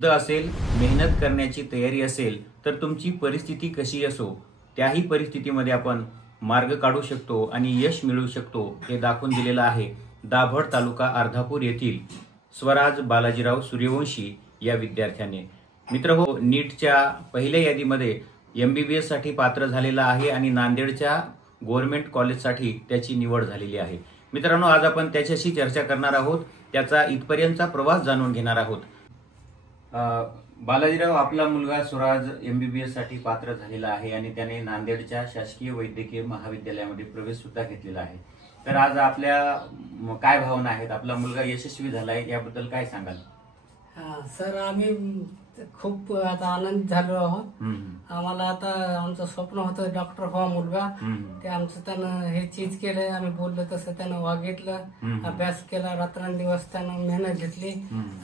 असेल, मेहनत करण्याची तयारी असेल तर तुमची परिस्थिती कशी असो त्याही परिस्थितीमध्ये आपण मार्ग काढू शकतो आणि यश मिळवू शकतो हे दाखवून दिलेलं आहे दाभड तालुका अर्धापूर येथील स्वराज बालाजीराव सूर्यवंशी या विद्यार्थ्याने। मित्रहो, नीटच्या पहिल्या यादीमध्ये MBBS साठी पात्र झालेला आहे आणि नांदेडच्या गव्हर्नमेंट कॉलेजसाठी त्याची निवड झालेली आहे। मित्रांनो, आज आपण त्याच्याशी चर्चा करणार आहोत, त्याचा इथपर्यंतचा प्रवास जाणून घेणार आहोत। बालाजीराव, आपला मुलगा स्वराज MBBS साठी पात्र झालेला आहे आणि त्याने नांदेडच्या शासकीय वैद्यकीय महाविद्यालयामध्ये प्रवेश सुद्धा घेतलेला आहे। तर आज आपल्या काय भावना आहेत? आपला मुलगा यशस्वी झालाय याबद्दल काय सांगाल? सर, आम्ही खूप आता आनंदित झालो आहोत। आम्हाला आता आमचं स्वप्न होतं डॉक्टर व्हावा मुलगा, ते आमचं त्यानं हे चीज केलं, आम्ही बोललो तसं त्यानं वागितलं, अभ्यास केला, रात्रंदिवस त्यानं मेहनत घेतली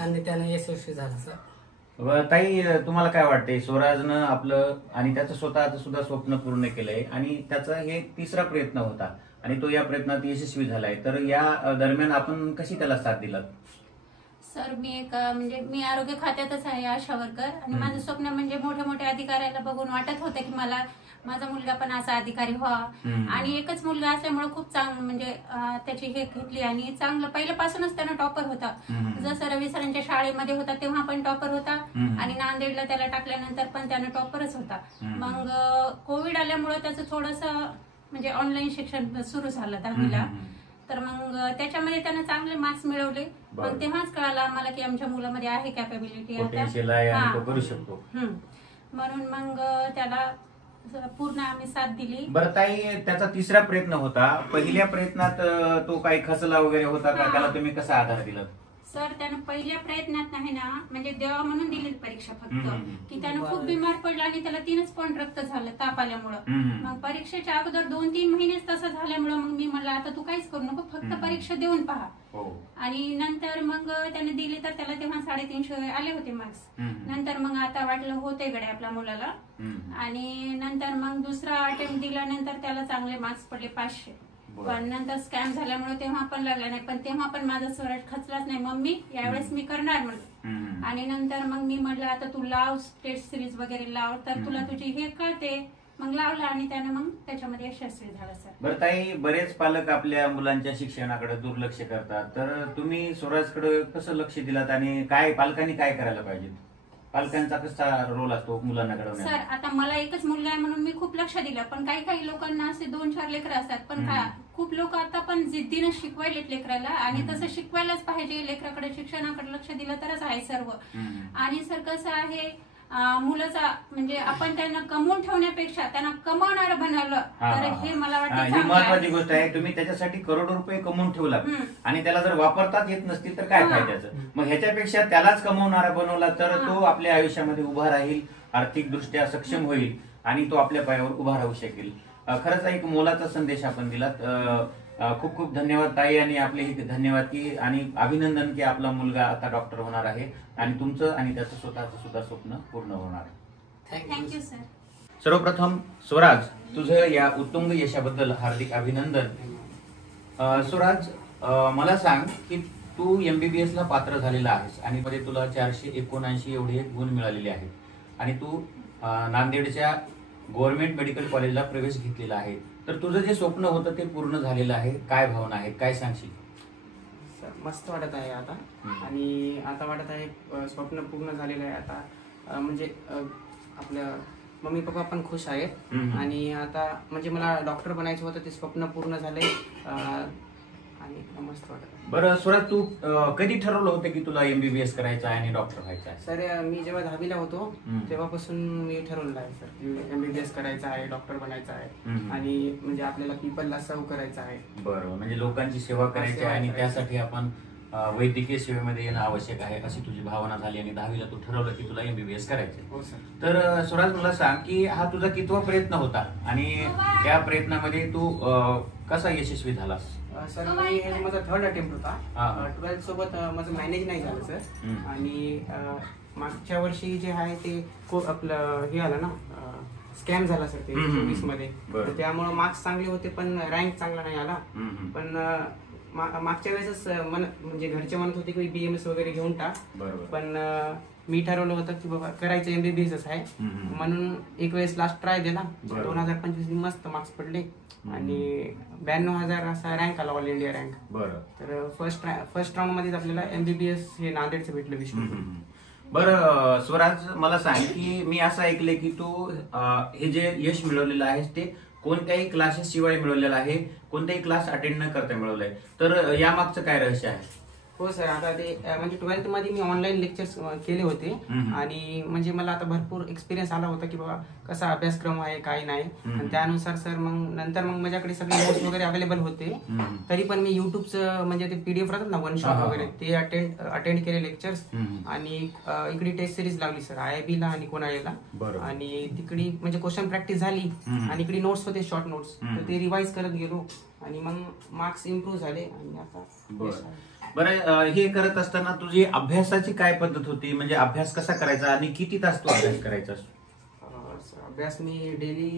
आणि त्यानं यशस्वी झालं। सर ताई, तुम्हाला काय वाटतंय? स्वराजनं आपलं आणि त्याचं स्वतःचं सुद्धा स्वप्न पूर्ण केलंय आणि त्याचा हे तिसरा प्रयत्न होता आणि तो या प्रयत्नात यशस्वी झालाय, तर या दरम्यान आपण कशी त्याला साथ दिलात? सर, मी आरोग्य खात्यातच आहे, आशा वर्कर, आणि माझं स्वप्न म्हणजे मोठ्या मोठ्या अधिकाऱ्याला बघून वाटत होतं की मला माझा मुलगा पण असा अधिकारी व्हावा, आणि एकच मुलगा असल्यामुळे खूप चांगलं म्हणजे त्याची हे घेतली आणि चांगलं पहिल्यापासूनच त्यानं टॉपर होता। जसं रवी सरांच्या शाळेमध्ये होता तेव्हा पण टॉपर होता आणि नांदेडला त्याला टाकल्यानंतर पण त्यानं टॉपरच होता। मग कोविड आल्यामुळे त्याचं थोडंसं म्हणजे ऑनलाईन शिक्षण सुरू झालं 10वीला, तर मग त्याच्यामध्ये त्यानं चांगले मार्क्स मिळवले। पण तेव्हाच कळालं आम्हाला की आमच्या मुलामध्ये आहे कॅपॅबिलिटी, करू शकतो, म्हणून मग त्याला पूर्ण आम्ही साथ दिली। बरं ताई, त्याचा तिसरा प्रयत्न होता, पहिल्या प्रयत्नात तो काही खचला वगैरे होता का? त्याला तुम्ही कसा आधार दिला? सर, त्यानं पहिल्या प्रयत्नात नाही ना, म्हणजे देवा म्हणून दिली परीक्षा फक्त, की त्यानं खूप बिमार पडला आणि त्याला 3च पॉईंट रक्त झालं ताप आल्यामुळं। मग परीक्षेच्या अगोदर 2-3 महिनेच तसं झाल्यामुळं मग मी म्हणलं आता तू काहीच करू नको, फक्त परीक्षा देऊन पहा। आणि नंतर मग त्याने दिली तर त्याला तेव्हा 350 आले होते मार्क्स। नंतर मग आता वाटलं होते गड्या आपल्या मुलाला, आणि नंतर मग दुसरा अटेम्प्ट दिल्यानंतर त्याला चांगले मार्क्स पडले 500। पण नंतर स्कॅम झाल्यामुळे तेव्हा पण लागला नाही, पण तेव्हा पण माझा स्वराज खचलाच नाही, मम्मी यावेळेस मी करणार म्हणलं। आणि नंतर मग मी म्हटलं आता तू लाव, टेस्ट सिरीज वगैरे लाव, तर तुला तुझी हे कळते, मग लावला आणि त्यानं मग त्याच्यामध्ये यशस्वी झाला। सर, बरं ताई, बरेच पालक आपल्या मुलांच्या शिक्षणाकडे दुर्लक्ष करतात, तर तुम्ही स्वराजकडे कसं लक्ष दिलात आणि काय पालकांनी काय करायला पाहिजे? पालकांचा कसा रोल असतो मुलांना घडवण्यात? सर, आता मला एकच मुलगा आहे म्हणून मी खूप लक्ष दिलं, पण काही लोकांना असे 2-4 लेकरं असतात, पण खूप लोक आता पण जिद्दीनं शिकवायलेत लेकराला, आणि तसं शिकवायलाच पाहिजे। लेकराकडे शिक्षणाकडे लक्ष दिलं तरच आहे सर्व। आणि सर कसं आहे, मुलाचा म्हणजे आपण त्यांना कमवून ठेवण्यापेक्षा त्यांना कमवणार बनवलं तर हे मला वाटतं ही महत्वाची गोष्ट आहे। तुम्ही त्याच्यासाठी करोडो रुपये कमवून ठेवलात आणि त्याला जर वापरताच येत नसतील तर काय फायद्याचं? मग ह्याच्यापेक्षा त्यालाच कमवणारा बनवला तर तो आपल्या आयुष्यामध्ये उभा राहील, आर्थिक दृष्ट्या सक्षम होईल आणि तो आपल्या पायावर उभा राहू शकेल। खरंच एक मोलाचा संदेश आपण दिलात। खूप खूप धन्यवाद ताई, आणि आपले धन्यवाद की आणि अभिनंदन की आपला मुलगा आता डॉक्टर होणार आहे आणि तुमचं आणि त्याचं स्वतःचं सुद्धा स्वप्न पूर्ण होणार आहे। Thank you sir. सर्वप्रथम स्वराज, तुझं या उत्तुंग यशाबद्दल हार्दिक अभिनंदन। स्वराज, मला सांग की तू MBBS ला पात्र झालेला आहेस आणि मध्ये तुला 479 एवढे गुण मिळालेले आहेत आणि तू नांदेडच्या गव्हर्नमेंट मेडिकल कॉलेजला प्रवेश घेतलेला आहे, तर तुझं जे स्वप्न होतं ते पूर्ण झालेलं आहे, काय भावना आहेत, काय सांगशील? मस्त वाटत आहे आता, आणि आता वाटत आहे स्वप्न पूर्ण झालेलं आहे आता, म्हणजे आपल्या मम्मी पप्पा पण खुश आहेत आणि आता म्हणजे मला डॉक्टर बनायचं होतं ते स्वप्न पूर्ण झालंय आणि मस्त वाटत। बरं स्वराज, तू कधी ठरवलं होतं की तुला MBBS करायचं आहे आणि डॉक्टर व्हायचं आहे? सर, मी जेव्हा 10वीला होतो तेव्हापासून मी ठरवलं आहे सर की MBBS करायचं आहे, डॉक्टर बनायचं आहे आणि म्हणजे आपल्याला पीपलला सर्व करायचं आहे। बरोबर, म्हणजे लोकांची सेवा करायची आहे आणि त्यासाठी आपण वैद्यकीय सेवेमध्ये येणं आवश्यक आहे अशी तुझी भावना झाली आणि 10वीला तू ठरवलं की तुला MBBS करायचं। हो सर। तर स्वराज, मला सांग की हा तुझा कितवा प्रयत्न होता आणि त्या प्रयत्नामध्ये तू कसा यशस्वी झालास? सर, माझा 3rd अटेम्प्ट होता। 12th सोबत माझं मॅनेज नाही झालं सर, आणि मागच्या वर्षी जे आहे ते आपलं हे आलं ना, स्कॅम झाला सर ते 24 मध्ये, त्यामुळे मार्क्स चांगले होते पण रँक चांगला नाही आला। पण मागच्या वेळेस म्हणजे घरचे म्हणत होते की BMS वगैरे घेऊन टाक, बरोबर. पण मी ठरवलं होतं की बाबा करायचं MBBS आहे, म्हणून एक वेळेस लास्ट ट्राय दिला. 2025 मस्त मार्क्स पडले आणि 92,000 असा रँक आला, ऑल इंडिया रँक. बरं. तर फर्स्ट राऊंड मध्येच आपल्याला MBBS हे नांदेडचं भेटलं विष्णू. बरं स्वराज, मला सांग की मी असं ऐकलंय की तू हे जे यश मिळवलेलं आहे ते कोणत्याही क्लासेस शिवाय मिळवलेलं आहे, कोणत्याही क्लास अटेंड न करता मिळवलंय, तर यामागचं काय रहस्य आहे? हो सर, आता ते म्हणजे 12th मध्ये मी ऑनलाईन लेक्चर्स केले होते आणि म्हणजे मला आता भरपूर एक्सपिरियन्स आला होता की बाबा कसा अभ्यासक्रम आहे काही नाही, आणि त्यानुसार सर मग नंतर मग माझ्याकडे सगळे नोट्स वगैरे अवेलेबल होते. तरी पण मी युट्यूबचं म्हणजे ते PDF राहतात ना, वन शॉट वगैरे, ते अटेंड केले लेक्चर्स. आणि इकडे टेस्ट सिरीज लावली सर IIB ला आणि कोणाला, आणि तिकडे म्हणजे क्वेश्चन प्रॅक्टिस झाली आणि इकडे नोट्स होते, शॉर्ट नोट्स, तर ते रिवाइज करत गेलो आणि मग मार्क्स इम्प्रूव्ह झाले. आणि आता बरं, हे करत असताना तुझी अभ्यासाची काय पद्धत होती, म्हणजे अभ्यास कसा करायचा आणि किती तास तू अभ्यास करायचा? अभ्यास मी डेली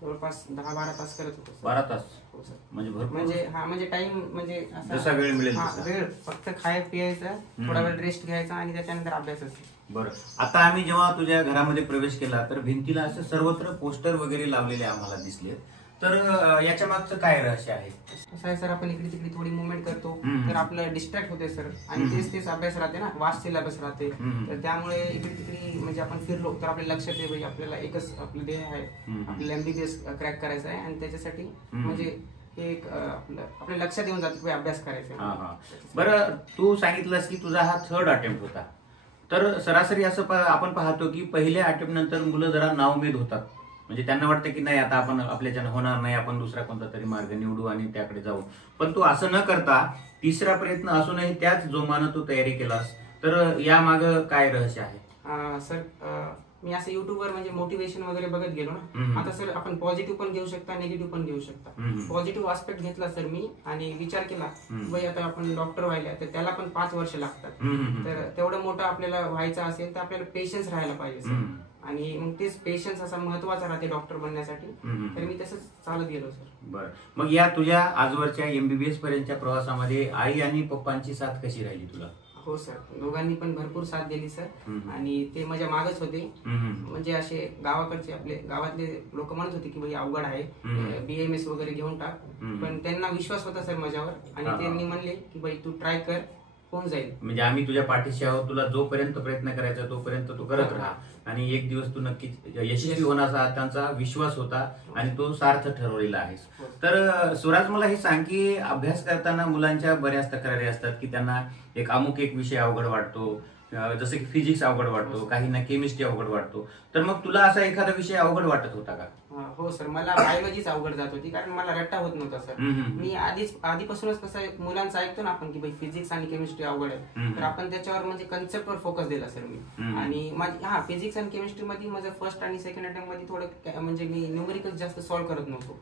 जवळपास 10-12 तास करत होतो. 12 तास? हो सर. म्हणजे भरपूर. म्हणजे टाइम म्हणजे जसा वेळ मिळेल वेळ, फक्त खाय प्यायचं, थोडा वेळ रेस्ट घ्यायचा आणि त्याच्यानंतर अभ्यास. बरं, आता आम्ही जेव्हा तुझ्या घरामध्ये प्रवेश केला तर भिंतीला असं सर्वत्र पोस्टर वगैरे लावलेले आम्हाला दिसले, तर याच्या मागचं काय रहस्य आहे? असं आहे सर, आपण इकडे तिकडे थोडी मुवमेंट करतो तर आपलं डिस्ट्रॅक्ट होते सर, आणि तेच अभ्यास राहते ना, वास्ट सिलेबस राहते, तर त्यामुळे इकडे तिकडे म्हणजे आपण फिरलो तर आपल्या लक्षात येईल आपल्याला एकच आपलं ध्येय आहे, आपल्याला MBBS क्रॅक करायचं आहे, आणि त्याच्यासाठी म्हणजे एक आपल्या लक्षात येऊन जातं की अभ्यास करायचा. बरं, तू सांगितलंस की तुझा हा 3rd अटेम्प्ट होता, तर सरासरी असं आपण पाहतो की पहिल्या अटेम्प्ट नंतर मुलं जरा नाउमेद होतात, म्हणजे त्यांना वाटतं की नाही आता आपण आपल्याच्यानं होणार नाही, आपण दुसरा कोणता तरी मार्ग निवडू आणि त्याकडे जाऊ. पण तू असं न करता 3रा प्रयत्न असूनही त्याच जोमानं तू तयारी केलास, तर या माग काय रहस्य आहे? सर, मी असं युट्यूबवर म्हणजे मोटिवेशन वगैरे बघत गेलो ना. आता सर आपण पॉझिटिव्ह पण घेऊ शकता, निगेटिव्ह पण घेऊ शकता. पॉझिटिव्ह आस्पेक्ट घेतला सर मी आणि विचार केला बाई आता आपण डॉक्टर व्हायला तर त्याला पण 5 वर्ष लागतात, तर तेवढं मोठं आपल्याला व्हायचं असेल तर आपल्याला पेशन्स राहायला पाहिजे सर, आणि मग तेच पेशन्स असा महत्वाचा राहते डॉक्टर बनण्यासाठी, तर मी तसंच चालत गेलो सर. बरं, मग या तुझ्या आजवरच्या MBBS पर्यंतच्या प्रवासामध्ये आई आणि पप्पांची साथ कशी राहिली तुला? हो सर, दोघांनी पण भरपूर साथ दिली सर, आणि ते माझ्या मागच होते. म्हणजे असे गावाकडचे आपले गावातले लोक म्हणत होते की भाई अवघड आहे, BMS वगैरे घेऊन टाक, पण त्यांना विश्वास होता सर माझ्यावर, आणि त्यांनी म्हणले की भाई तू ट्राय कर, होऊन जाईल. म्हणजे आम्ही तुझ्या पाठीशी आहोत, तुला जोपर्यंत प्रयत्न करायचा तोपर्यंत तू करत राहा, आणि एक दिवस तू नक्कीच यशस्वी होण्याचा त्यांचा विश्वास होता आणि तो सार्थ ठरवलेला आहेस. तर स्वराज, मला हे सांग की अभ्यास करताना मुलांच्या बऱ्याच तक्रारी असतात की त्यांना अमुक एक विषय अवघड वाटतो, जसं की फिजिक्स अवघड वाटतो, काहींना केमिस्ट्री अवघड वाटतो, तर मग तुला असा एखादा विषय अवघड वाटत होता का? हो सर, मला बायोलॉजीच अवघड जात होती, कारण मला रट्टा होत नव्हता सर. मी आधीपासूनच कसं मुलांचं ऐकतो ना आपण की भाई फिजिक्स आणि केमिस्ट्री अवघड आहे, तर आपण त्याच्यावर म्हणजे कन्सेप्टवर फोकस दिला सर मी. आणि माझी फिजिक्स आणि केमिस्ट्री मध्ये माझं 1st आणि 2nd अटेम्प्ट मध्ये थोडं म्हणजे मी न्यूमेरिकल जास्त सॉल्व्ह करत नव्हतो,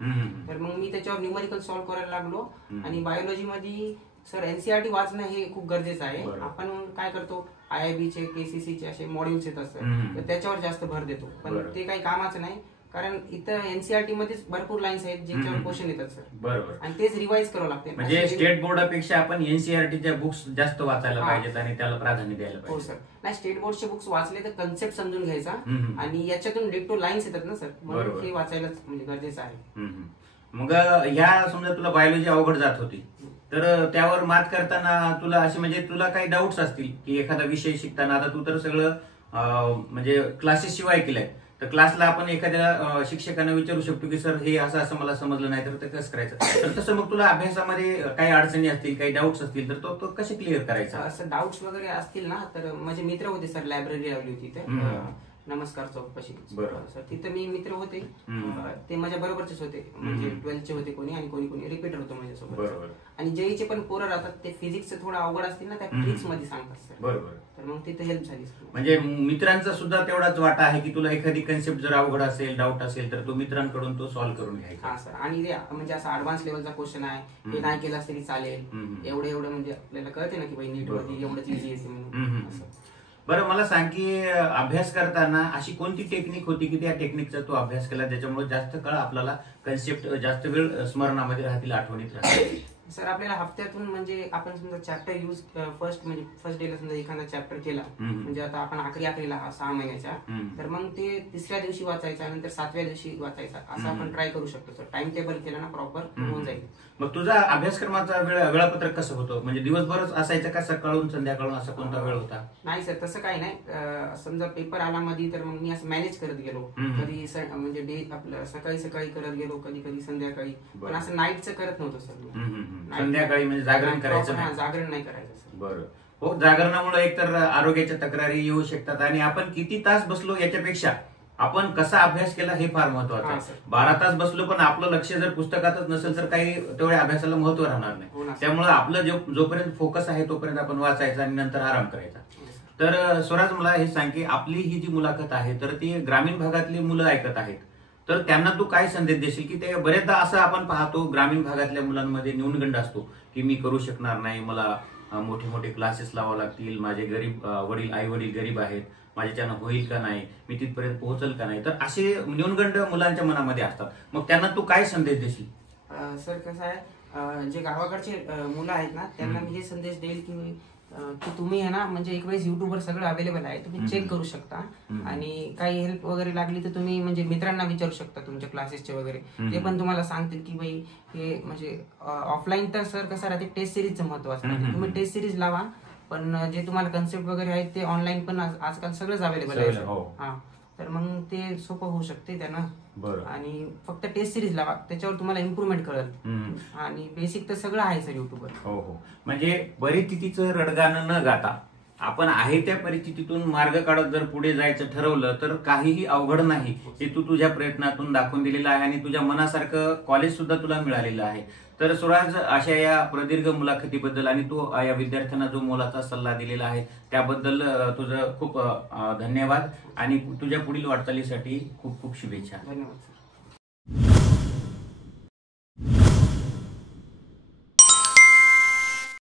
तर मग मी त्याच्यावर न्यूमेरिकल सॉल्व्ह करायला लागलो. आणि बायोलॉजी मध्ये सर NCERT वाचणं हे खूप गरजेचं आहे. आपण काय करतो, IIB चे KCC चे असे मॉड्यूल्स येतात सर, तर त्याच्यावर जास्त भर देतो, पण ते काही कामाचं नाही, कारण इथं NCERT मध्येच भरपूर लाईन्स आहेत ज्याच्यावर क्वेश्चन येतात सर. बरोबर, आणि तेच रिवाइज करावं लागते. म्हणजे स्टेट बोर्डापेक्षा आपण NCERTच्या बुक्स जास्त वाचायला पाहिजेत आणि त्याला प्राधान्य द्यायला पाहिजे. हो सर, नाही स्टेट बोर्डचे बुक्स वाचले तर कन्सेप्ट समजून घ्यायचा, आणि याच्यातून डिक्टो लाईन्स येतात ना सर, म्हणून हे वाचायलाच म्हणजे गरजेचं आहे. मग ह्या समजा तुला बायोलॉजी अवघड जात होती, तर त्यावर मात करताना तुला असे म्हणजे तुला काही डाऊट्स असतील की एखादा विषय शिकताना, आता तू तर सगळं म्हणजे क्लासेस शिवाय केलंय, तर क्लासला आपण एखाद्या शिक्षकांना विचारू शकतो की सर हे असं असं मला समजलं नाही तर ते कसं करायचं, तर तसं मग तुला अभ्यासामध्ये काही अडचणी असतील, काही डाऊट्स असतील, तर तो कसे क्लिअर करायचा? असं डाऊट्स वगैरे असतील ना, तर माझे मित्र होते सर, लायब्ररी लावली होती ते नमस्कार चौक पाशी, सर तिथं मी मित्र होते, ते माझ्या बरोबरचेच होते, म्हणजे 12th चे होते कोणी, आणि कोणी रिपीटर होतं माझ्यासोबत. आणि JEE पण पोरं राहतात, ते फिजिक्स थोडं अवघड असतील ना, त्या ट्रिक्स मध्ये सांगतात सर. बरोबर, तर मग तिथे हेल्प झाली. म्हणजे मित्रांचा सुद्धा तेवढाच वाटा आहे की तुला एखादी कन्सेप्ट जर अवघड असेल, डाऊट असेल, तर तो मित्रांकडून तो सॉल्व्ह करून घ्यायचा. हा सर, आणि ते म्हणजे असा ऍडव्हान्स लेवलचा क्वेश्चन आहे, हे नाही केलास तरी चालेल, एवढं म्हणजे आपल्याला कळते ना की भाई नीट मध्ये एवढंच इझी येते म्हणून. बरं, मला सांग की अभ्यास करताना अशी कोणती टेक्निक होती की त्या टेक्निकचा तो अभ्यास केला ज्याच्यामुळे जास्त काळ आपल्याला कन्सेप्ट जास्त वेळ स्मरणामध्ये राहतील, आठवणीत राहतील? सर आपल्याला हप्त्यातून म्हणजे आपण समजा चॅप्टर यूज फर्स्ट डेला समजा एखादा चॅप्टर केला म्हणजे आता आपण आखरीला 6 महिन्याच्या तर मग ते तिसऱ्या दिवशी वाचायचा नंतर 7व्या दिवशी वाचायचा असं आपण ट्राय करू शकतो सर. टाइम टेबल केलं ना प्रॉपर होऊन जाईल. मग तुझा अभ्यासक्रमाचा वेळापत्रक कसं होतं म्हणजे दिवसभरच असायचं का सकाळून संध्याकाळून असा कोणता वेळ होता? नाही सर तसं काही नाही. समजा पेपर आला मध्ये तर मग मी असं मॅनेज करत गेलो. कधी म्हणजे डे आपलं सकाळी करत गेलो कधी संध्याकाळी पण असं नाईटचं करत नव्हतं सर. संध्याकाळी म्हणजे जागरण करायचं नाही? जागरण नाही करायचं सर. बरं. हो जागरणामुळे एकतर आरोग्याच्या तक्रारी येऊ शकतात आणि आपण किती तास बसलो याच्यापेक्षा आपण कसा अभ्यास केला हे फार महत्वाचं आहे. 12 तास बसलो पण आपलं लक्ष जर पुस्तकातच नसेल तर काही तेवढ्या अभ्यासाला महत्व राहणार नाही. त्यामुळे आपलं जोपर्यंत फोकस आहे तोपर्यंत आपण वाचायचं आणि नंतर आराम करायचा. तर स्वराज मला हे सांग की आपली ही जी मुलाखत आहे तर ती ग्रामीण भागातली मुलं ऐकत आहेत तर त्यांना तू काय संदेश देशील की ते बरेचदा असं आपण पाहतो ग्रामीण भागातल्या मुलांमध्ये न्यूनगंड असतो की मी करू शकणार नाही, मला मोठे मोठे क्लासेस लावावे लागतील, माझे गरीब आई वडील गरीब आहेत, माझ्याच्यानं होईल का नाही, मी तिथपर्यंत पोहोचल का नाही, तर असे न्यूनगंड मुलांच्या मनामध्ये असतात. मग त्यांना तू काय संदेश देशील? सर कसं आहे जे गावाकडचे मुलं आहेत ना त्यांना मी हे संदेश देईल की तुम्ही आहे ना म्हणजे एक वेळेस युट्यूबवर सगळं अवेलेबल आहे, तुम्ही चेक करू शकता आणि काही हेल्प वगैरे लागली तर तुम्ही म्हणजे मित्रांना विचारू शकता तुमच्या क्लासेसचे वगैरे. ते पण तुम्हाला सांगतील की भाई हे म्हणजे ऑफलाईन तर सर कसं राहते टेस्ट सिरीजचं महत्वाचं आहे. तुम्ही टेस्ट सिरीज लावा पण जे तुम्हाला कन्सेप्ट वगैरे आहेत ते ऑनलाईन पण आजकाल सगळंच अवेलेबल आहे. हा तर मग ते सोपं होऊ शकते त्यांना. आणि फक्त टेस्ट सिरीज लावा त्याच्यावर तुम्हाला इम्प्रुव्हमेंट कळेल आणि बेसिक तर सगळं आहे सर युट्यूबवर. हो हो म्हणजे परिस्थितीचं रडगाणं न गाता आपण आहे त्या परिस्थितीतून मार्ग काढत जर पुढे जायचं ठरवलं तर काहीही अवघड नाही हे तू तुझ्या प्रयत्नातून दाखवून दिलेलं आहे आणि तुझ्या मनासारखं कॉलेज सुद्धा तुला मिळालेलं आहे. तर स्वराज अशा या प्रदीर्घ मुलाखतीबद्दल आणि तू या विद्यार्थ्यांना जो मोलाचा सल्ला दिलेला आहे त्याबद्दल तुझं खूप धन्यवाद आणि तुझ्या पुढील वाटचालीसाठी खूप खूप शुभेच्छा. धन्यवाद सर.